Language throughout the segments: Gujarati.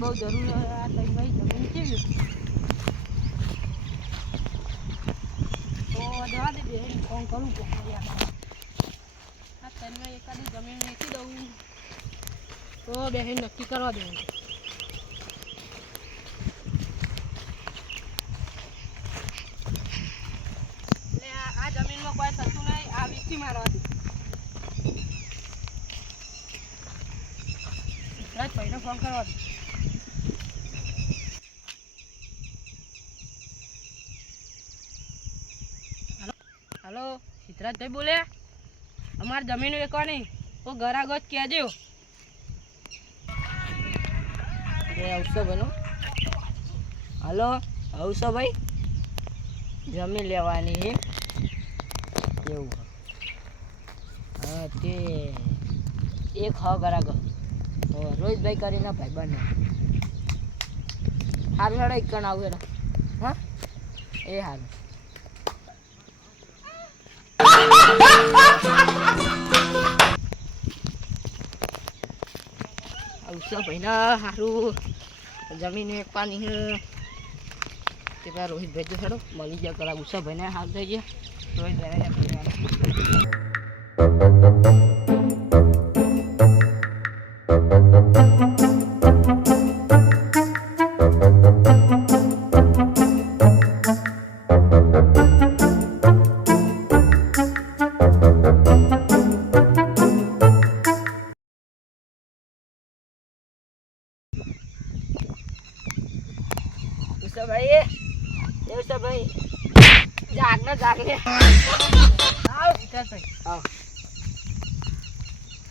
બહુ જરૂર આ તઈ ભાઈ જમીન કેવી તો જવા દે બેન ફોન કરું કે આ તઈ એકાદી જમીન વેચી દઉં તો બેન નક્કી કરવા દે એટલે આ જમીનમાં કોઈ થતું નહીં આ વેચી મારવા દે ભાઈને ફોન કરવા દે હલો સિદ્ધરાજભાઈ બોલે અમારી જમીન વેચવાની તો ગરાગજ કહેજો આવશો બનો હલો આવશો ભાઈ જમીન લેવાની એવું હા તે એક હ ગરાગજ રોહિતભાઈ કરીને ભાઈ બને સારું હેડો એક કણ આવું હેડો હા એ સારું આવશે ભાઈના સારું જમીન વેચવાની તે પેલા રોહિતભાઈ તો હેડો મળી ગયા કરા ઉષા ભાઈને હાલ થઈ ગયા રોહિતભાઈ ભાઈ જાગ ને જાગ લે આવ ભાઈ આવ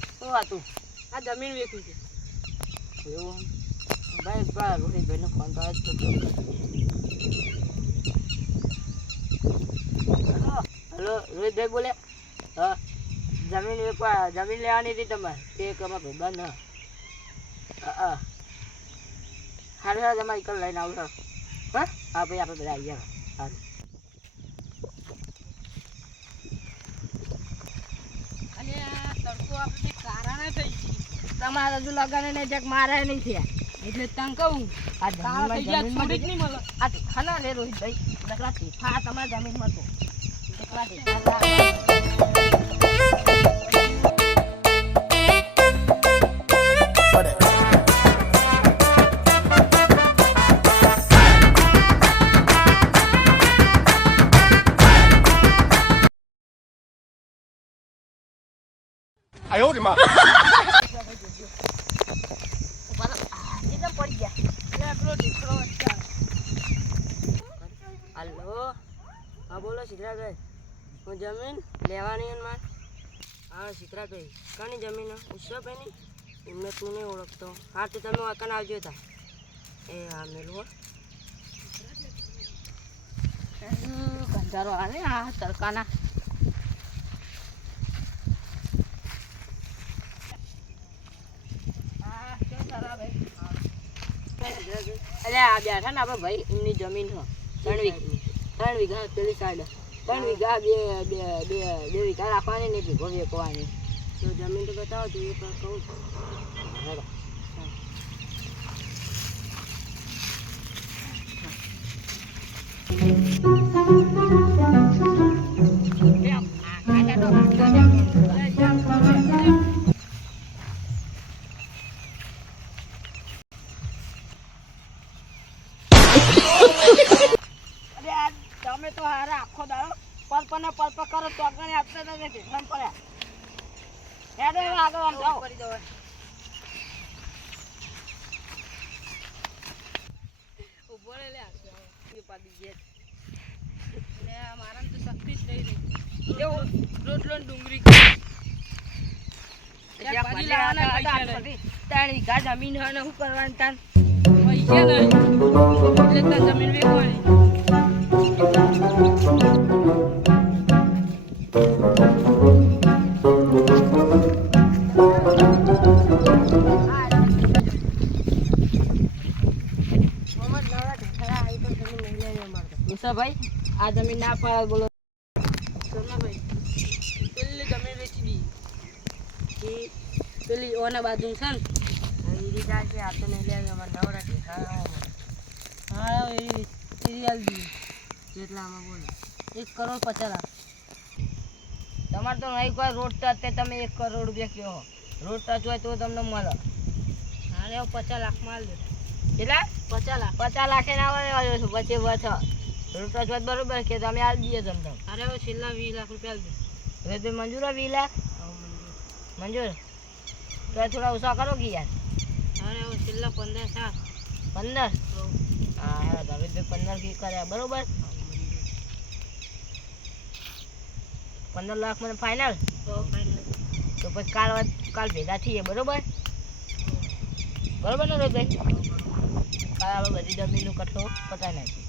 શું હતું આ જમીન વેચી છે એવું ભાઈ બા રોહિતભાઈ નો ફોન તો હેલો રોહિતભાઈ બોલે હા જમીન વેચવા જમીન લેવાની હતી તમારે તે કમા ભાઈ બંધ હા હારે તમારે કલ લઈને આવશો હા હા ભાઈ આપણે બધા આવી ગયા સારું અને આ તડકો આપણે કારણે થઈ તમારે હજુ લગાને નહીં જ્યાંક મારે નહીં થયા એટલે તને કહું આ જમીનમાં નહીં મળે આ ખાના લે રોહિતભાઈ નકરા તીફા તમારા જમીનમાં તો એકલા Ay, oh, ma. હલો હા બોલો સિદ્ધરાજભાઈ હું જમીન લેવાની મારે હા સિદ્ધરાજભાઈ કાની જમીન ઉષાભાઈની એમને તું નહીં ઓળખતો હા તો તમે વાકન આવજો હતા એ હા મેળવો કંટારો આવે હા તડકાના અરે આ બેઠા ને આપણે ભાઈ એમની જમીન છે 3 વીઘા પેલી સાઈડ 3 વીઘા બે વીઘા રાખવાની ને ભીગો વેચવાની તો જમીન તો બતાવો તો એ પણ કહું તમે તો હારે આખો દાડો પલ્પ કરો તો આગળ આપતા નથી ઢેસમ પડ્યા હેડો આગળ આમ જાઓ કરી દો ઉભો રે લે આ પાડી દે લે મારા તો શક્તિ જ રહી કેવો રોટલો ડુંગળી ત્યાં પાડી લાવવાના પૈસા નહીં 3 વીઘા જમીન હે ને શું કરવાનું તાન પૈસા નહીં એટલે તાર જમીન વેચવાની ભાઈ આ જમીન ના પાડે બોલો ભાઈ પેલી જમીન વેચી દી પેલી ઓના બાજુ છે ને ચાલશે આ તો નહીં લે અમારે નવરાત્રી હા એરિયલ કેટલામાં બોલો 1 કરોડ 50 લાખ તમારે તો નહીં કોઈ રોડ ટચ તે તમે 1 કરોડ રૂપિયા કહો રોડ ટચ હોય તો તમને મળે અરે 50 લાખ માલ દે કેટલા 50 લાખ ના આવે પછી વચ રોડ ટચ હોય બરોબર કે તમે આલ દઈએ તમને અરે હવે છેલ્લા 20 લાખ રૂપિયા દે હવે તો મંજૂર 20 લાખ મંજૂર તો થોડા ઓછા કરો કે યાર અરે હવે છેલ્લા 15 સાત 15 હા હા તમે તો 15 કી કર્યા બરોબર 15 લાખ મને ફાઇનલ તો પછી કાલ ભેગા થઈએ બરોબર બરોબર ને રોહિતભાઈ કાલ આપણે બધી જમીનનું કઠો પતાવી નાખીએ